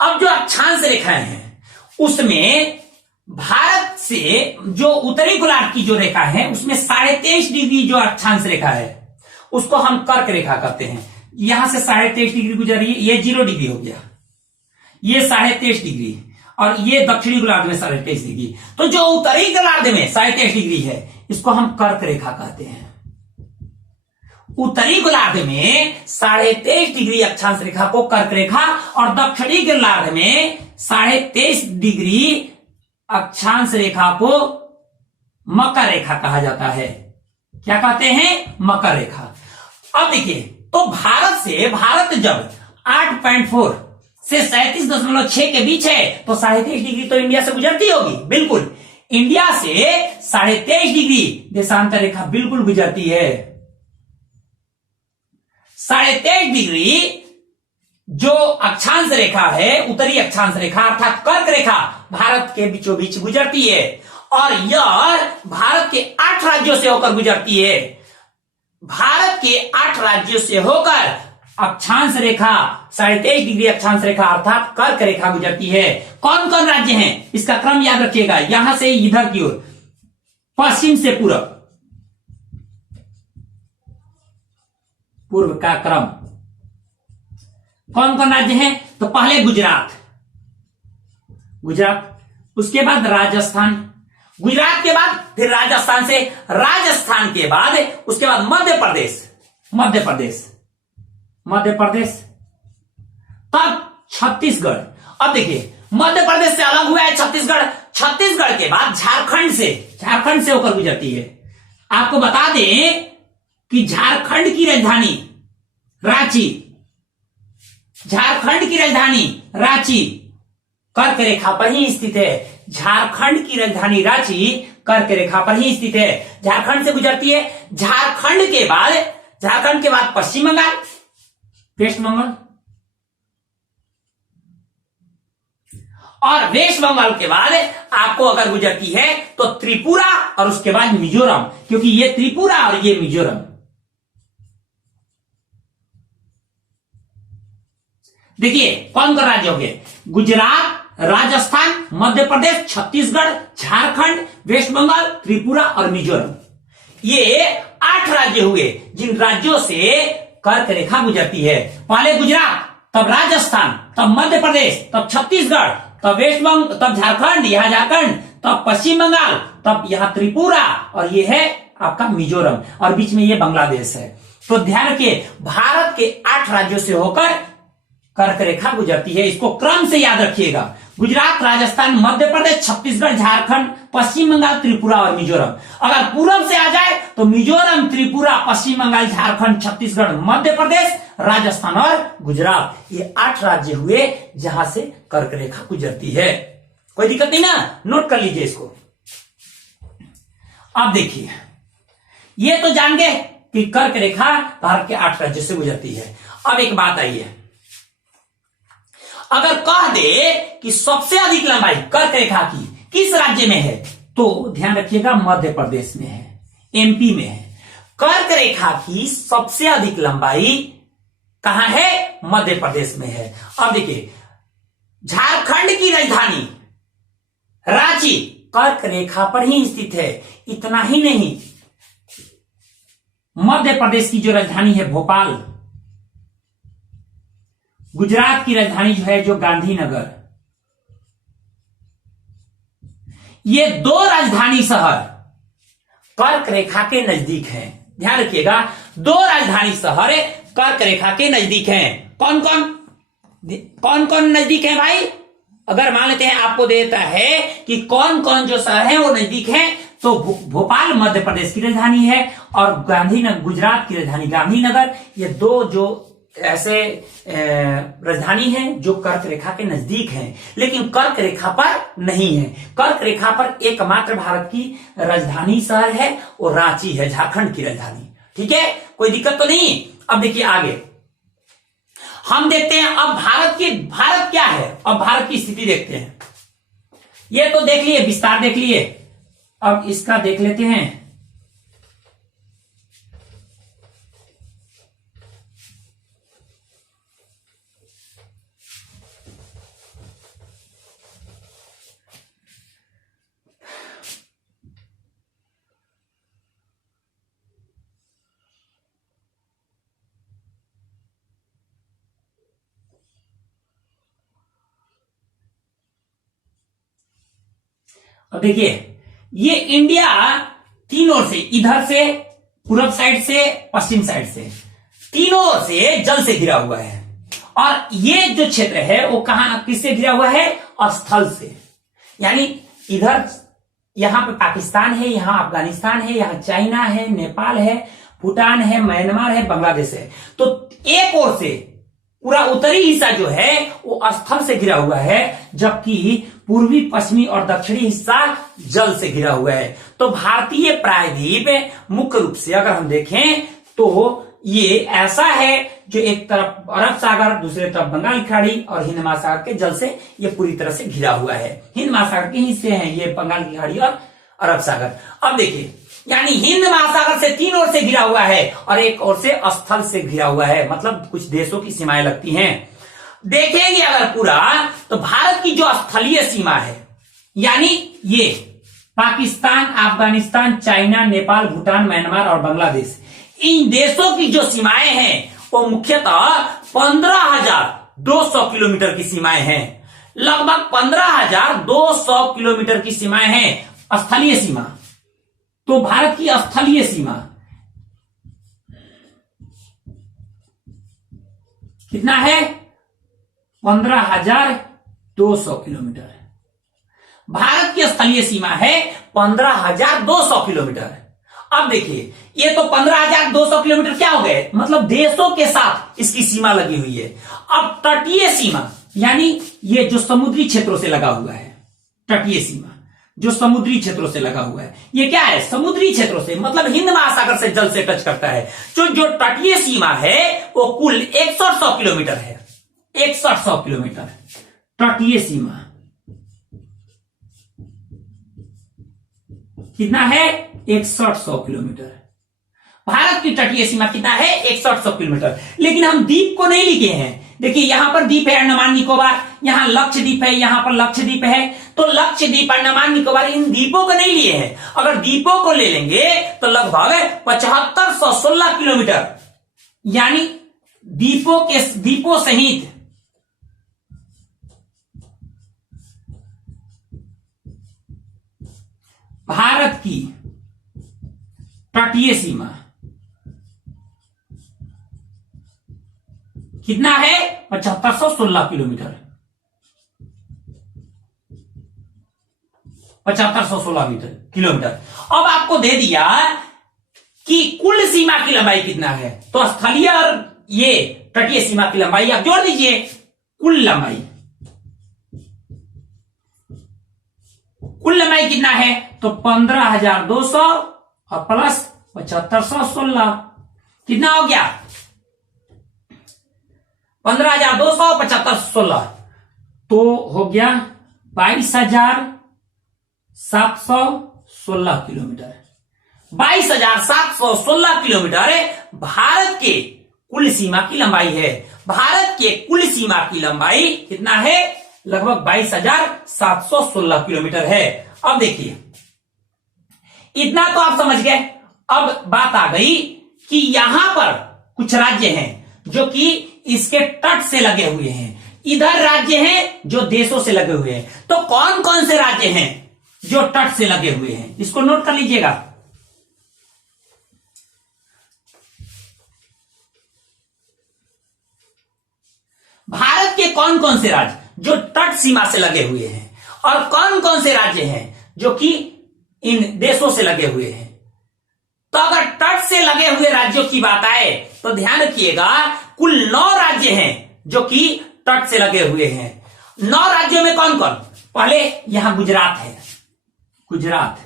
अब जो अक्षांश रेखाएं हैं उसमें भारत से जो उत्तरी गोलार्ध की जो रेखा है उसमें 23.5 डिग्री जो अक्षांश रेखा है उसको हम कर्क रेखा कहते हैं। यहां से 23.5 डिग्री गुजर रही है, ये 0 डिग्री हो गया, ये 23.5 डिग्री, और ये दक्षिणी गोलार्ध में 23.5 डिग्री। तो जो उत्तरी गोलार्ध में 23.5 डिग्री है इसको हम कर्क रेखा कहते हैं। उत्तरी गोलार्ध में 23.5 डिग्री अक्षांश रेखा को कर्क रेखा और दक्षिणी गोलार्ध में 23.5 डिग्री अक्षांश रेखा को मकर रेखा कहा जाता है। क्या कहते हैं? मकर रेखा। अब देखिए, तो भारत जब 8.4 से 37.6 के बीच है तो 23.5 डिग्री तो इंडिया से गुजरती होगी, बिल्कुल। इंडिया से 23.5 डिग्री देशांतर रेखा बिल्कुल गुजरती है। 23.5 डिग्री जो अक्षांश रेखा है, उत्तरी अक्षांश रेखा अर्थात कर्क रेखा, भारत के बीचों बीच गुजरती है और यह भारत के 8 राज्यों से होकर गुजरती है। भारत के 8 राज्यों से होकर अक्षांश रेखा 23.5 डिग्री अक्षांश रेखा अर्थात कर्क रेखा गुजरती है। कौन कौन राज्य हैं इसका क्रम याद रखिएगा, यहां से इधर की ओर, पश्चिम से पूर्व, पूर्व का क्रम। कौन कौन राज्य हैं? तो पहले गुजरात, उसके बाद राजस्थान, गुजरात के बाद फिर राजस्थान से, राजस्थान के बाद उसके बाद मध्य प्रदेश, तब छत्तीसगढ़। अब देखिए, मध्य प्रदेश से अलग हुआ है छत्तीसगढ़ के बाद झारखंड से होकर गुजरती है। आपको बता दें कि झारखंड की रांची कर्क रेखा पर ही स्थित है। झारखंड की राजधानी रांची कर्क रेखा पर ही स्थित है, झारखंड से गुजरती है। झारखंड के बाद पश्चिम बंगाल, वेस्ट बंगाल, और वेस्ट बंगाल के बाद आपको अगर गुजरती है तो त्रिपुरा और उसके बाद मिजोरम, क्योंकि ये त्रिपुरा और ये मिजोरम। देखिए कौन कौन राज्य हो गए? गुजरात, राजस्थान, मध्य प्रदेश, छत्तीसगढ़, झारखंड, वेस्ट बंगाल, त्रिपुरा और मिजोरम। ये 8 राज्य हुए जिन राज्यों से कर्क रेखा गुजरती है। पहले गुजरात, तब राजस्थान, तब मध्य प्रदेश, तब छत्तीसगढ़, तब वेस्ट बंगाल, तब झारखंड, यहां झारखंड, तब पश्चिम बंगाल, तब यहां त्रिपुरा और ये है आपका मिजोरम, और बीच में ये बांग्लादेश है। तो ध्यान रखिए, भारत के 8 राज्यों से होकर कर्क रेखा गुजरती है। इसको क्रम से याद रखिएगा, गुजरात, राजस्थान, मध्य प्रदेश, छत्तीसगढ़, झारखंड, पश्चिम बंगाल, त्रिपुरा और मिजोरम। अगर पूर्व से आ जाए तो मिजोरम, त्रिपुरा, पश्चिम बंगाल, झारखंड, छत्तीसगढ़, मध्य प्रदेश, राजस्थान और गुजरात, ये 8 राज्य हुए जहां से कर्क रेखा गुजरती है। कोई दिक्कत नहीं ना, नोट कर लीजिए इसको। अब देखिए, ये तो जान गए कि कर्क रेखा भारत के 8 राज्यों से गुजरती है। अब एक बात आई है, अगर कह दे कि सबसे अधिक लंबाई कर्क रेखा की किस राज्य में है, तो ध्यान रखिएगा मध्य प्रदेश में है, एमपी में है। कर्क रेखा की सबसे अधिक लंबाई कहां है? मध्य प्रदेश में है। अब देखिए, झारखंड की राजधानी रांची कर्क रेखा पर ही स्थित है। इतना ही नहीं, मध्य प्रदेश की जो राजधानी है भोपाल, गुजरात की राजधानी जो है जो गांधीनगर, ये 2 राजधानी शहर कर्क रेखा के नजदीक हैं। ध्यान रखिएगा, 2 राजधानी शहर कर्क रेखा के नजदीक हैं। कौन कौन नजदीक है भाई? अगर मान लेते हैं आपको देता है कि कौन कौन जो शहर है वो नजदीक है, तो भोपाल मध्य प्रदेश की राजधानी है और गांधीनगर गुजरात की राजधानी गांधीनगर। ये 2 जो ऐसे राजधानी हैं जो कर्क रेखा के नजदीक हैं, लेकिन कर्क रेखा पर नहीं है। कर्क रेखा पर एकमात्र भारत की राजधानी शहर है, वो रांची है, झारखंड की राजधानी। ठीक है, कोई दिक्कत तो नहीं। अब देखिए आगे हम देखते हैं, अब भारत क्या है, अब भारत की स्थिति देखते हैं। ये तो देख लिए, विस्तार देख लिए, अब इसका देख लेते हैं। अब देखिए, ये इंडिया तीन ओर से, इधर से, पूर्व साइड से, पश्चिम साइड से, तीनों ओर से जल से घिरा हुआ है। और ये जो क्षेत्र है वो कहां, किससे घिरा हुआ है? स्थल से। यानी इधर, यहां पे पाकिस्तान है, यहां अफगानिस्तान है, यहां चाइना है, नेपाल है, भूटान है, म्यांमार है, बांग्लादेश है। तो एक ओर से पूरा उत्तरी हिस्सा जो है वो स्थल से घिरा हुआ है, जबकि पूर्वी, पश्चिमी और दक्षिणी हिस्सा जल से घिरा हुआ है। तो भारतीय प्रायद्वीप मुख्य रूप से अगर हम देखें तो ये ऐसा है जो एक तरफ अरब सागर, दूसरे तरफ बंगाल की खाड़ी और हिंद महासागर के जल से ये पूरी तरह से घिरा हुआ है। हिंद महासागर के हिस्से हैं ये बंगाल की खाड़ी और अरब सागर। अब देखिए, यानी हिंद महासागर से तीन ओर से घिरा हुआ है और एक ओर से स्थल से घिरा हुआ है, मतलब कुछ देशों की सीमाएं लगती हैं। देखेंगे अगर पूरा, तो भारत की जो स्थलीय सीमा है, यानी ये पाकिस्तान, अफगानिस्तान, चाइना, नेपाल, भूटान, म्यांमार और बांग्लादेश, इन देशों की जो सीमाएं हैं वो मुख्यतः 15,200 किलोमीटर की सीमाएं हैं। लगभग 15,200 किलोमीटर की सीमाएं हैं स्थलीय सीमा। तो भारत की स्थलीय सीमा कितना है? 15,200 किलोमीटर। भारत की स्थलीय सीमा है 15,200 किलोमीटर। अब देखिए, ये तो 15,200 किलोमीटर क्या हो गए? मतलब देशों के साथ इसकी सीमा लगी हुई है। अब तटीय सीमा, यानी ये जो समुद्री क्षेत्रों से लगा हुआ है, तटीय सीमा जो समुद्री क्षेत्रों से लगा हुआ है, ये क्या है? समुद्री क्षेत्रों से, मतलब हिंद महासागर से जल से टच करता है। जो तटीय सीमा है वो कुल 6100 किलोमीटर है। 6100 किलोमीटर तटीय सीमा कितना है? 6100 किलोमीटर। भारत की तटीय सीमा कितना है? 6100 किलोमीटर। लेकिन हम द्वीप को नहीं लिखे हैं। देखिए, यहां पर द्वीप है अंडमान निकोबार, यहां लक्षद्वीप है, यहां पर लक्षद्वीप है। तो लक्षद्वीप, अंडमान निकोबार, इन द्वीपों को नहीं लिए हैं। अगर द्वीपों को ले लेंगे तो लगभग 7516 किलोमीटर, यानी द्वीपों सहित भारत की तटीय सीमा कितना है? 7516 किलोमीटर। 7516 किलोमीटर। अब आपको दे दिया कि कुल सीमा की लंबाई कितना है, तो स्थलीय और ये तटीय सीमा की लंबाई आप जोड़ दीजिए। कुल लंबाई कितना है? तो 15,200 और प्लस 7516 कितना हो गया? 15,200 7516 तो हो गया 22,716 किलोमीटर। 22,716 किलोमीटर भारत के कुल सीमा की लंबाई है। भारत के कुल सीमा की लंबाई कितना है? लगभग 22,716 किलोमीटर है। अब देखिए, इतना तो आप समझ गए। अब बात आ गई कि यहां पर कुछ राज्य हैं जो कि इसके तट से लगे हुए हैं। इधर राज्य हैं जो देशों से लगे हुए हैं। तो कौन कौन से राज्य हैं जो तट से लगे हुए हैं? इसको नोट कर लीजिएगा। भारत के कौन कौन से राज्य जो तट सीमा से लगे हुए हैं और कौन कौन से राज्य हैं जो कि इन देशों से लगे हुए हैं। तो अगर तट से लगे हुए राज्यों की बात आए तो ध्यान रखिएगा, कुल 9 राज्य हैं जो कि तट से लगे हुए हैं। 9 राज्यों में कौन कौन? पहले यहां गुजरात है। गुजरात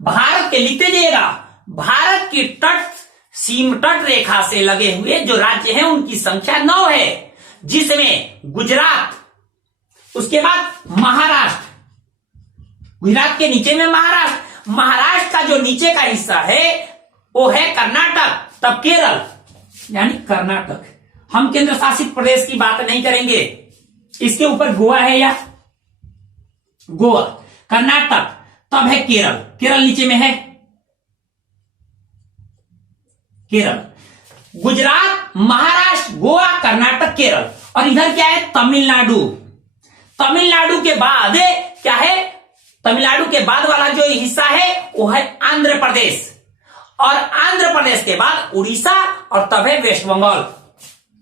भारत के, लिखते जाइएगा, भारत की तट रेखा से लगे हुए जो राज्य हैं उनकी संख्या 9 है, जिसमें गुजरात, उसके बाद महाराष्ट्र, गुजरात के नीचे में महाराष्ट्र, महाराष्ट्र का जो नीचे का हिस्सा है वो है कर्नाटक, तब केरल, यानी कर्नाटक। हम केंद्र शासित प्रदेश की बात नहीं करेंगे। इसके ऊपर गोवा है, या गोवा, कर्नाटक, तब है केरल, केरल नीचे में है, केरल, गुजरात, महाराष्ट्र, गोवा, कर्नाटक, केरल, और इधर क्या है? तमिलनाडु। तमिलनाडु के बाद क्या है? तमिलनाडु के बाद वाला जो हिस्सा है वो है आंध्र प्रदेश, और आंध्र प्रदेश के बाद उड़ीसा, और तब है वेस्ट बंगाल।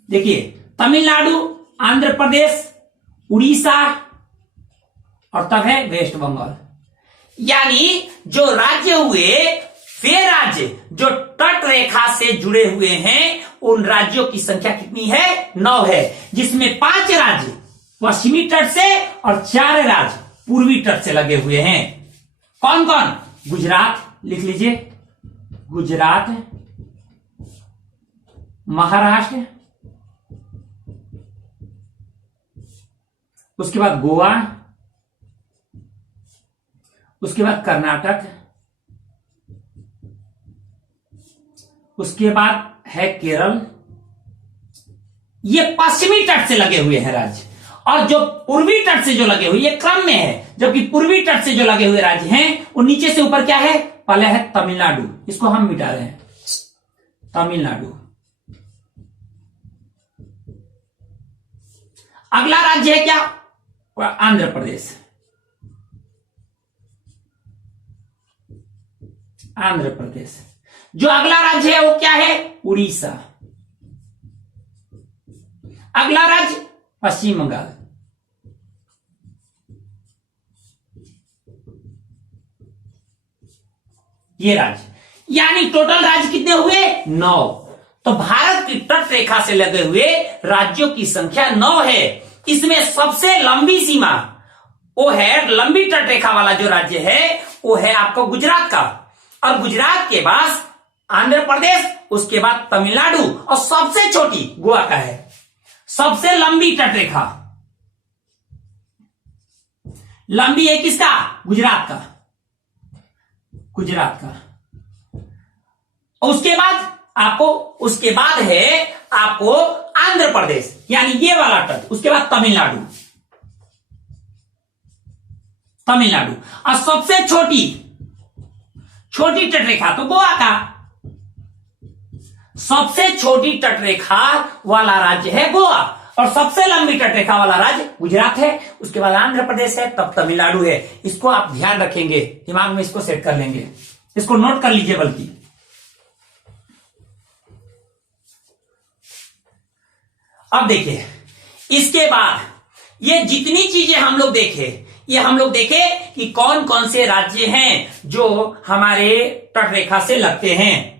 देखिए, तमिलनाडु, आंध्र प्रदेश, उड़ीसा, और तब है वेस्ट बंगाल। यानी जो राज्य हुए, वे राज्य जो तट रेखा से जुड़े हुए हैं, उन राज्यों की संख्या कितनी है? 9 है, जिसमें 5 राज्य पश्चिमी तट से और 4 राज्य पूर्वी तट से लगे हुए हैं। कौन कौन? गुजरात, लिख लीजिए, गुजरात, महाराष्ट्र, उसके बाद गोवा, उसके बाद कर्नाटक, उसके बाद है केरल। ये पश्चिमी तट से लगे हुए हैं राज्य, और जो पूर्वी तट से जो लगे हुए, ये क्रम में है, जबकि पूर्वी तट से जो लगे हुए राज्य हैं वो नीचे से ऊपर क्या है? पहले है तमिलनाडु, इसको हम मिटा रहे हैं, तमिलनाडु। अगला राज्य है क्या? आंध्र प्रदेश, आंध्र प्रदेश। जो अगला राज्य है वो क्या है? उड़ीसा। अगला राज्य पश्चिम बंगाल। ये राज्य, यानी टोटल राज्य कितने हुए? 9। तो भारत की तट रेखा से लगे हुए राज्यों की संख्या 9 है। इसमें सबसे लंबी सीमा वो है, लंबी तट रेखा वाला जो राज्य है वो है आपका गुजरात का, और गुजरात के बाद आंध्र प्रदेश, उसके बाद तमिलनाडु, और सबसे छोटी गोवा का है। सबसे लंबी तट रेखा लंबी है किसका? गुजरात का, गुजरात का। उसके बाद है आपको आंध्र प्रदेश, यानी ये वाला तट, उसके बाद तमिलनाडु, तमिलनाडु, और सबसे छोटी तट रेखा तो गोवा का। सबसे छोटी तट रेखा वाला राज्य है गोवा, और सबसे लंबी तट रेखा वाला राज्य गुजरात है, उसके बाद आंध्र प्रदेश है, तब तमिलनाडु है। इसको आप ध्यान रखेंगे, दिमाग में इसको सेट कर लेंगे, इसको नोट कर लीजिए। बल्कि अब देखिए, इसके बाद ये जितनी चीजें हम लोग देखे, ये हम लोग देखे कि कौन कौन से राज्य हैं जो हमारे तट रेखा से लगते हैं।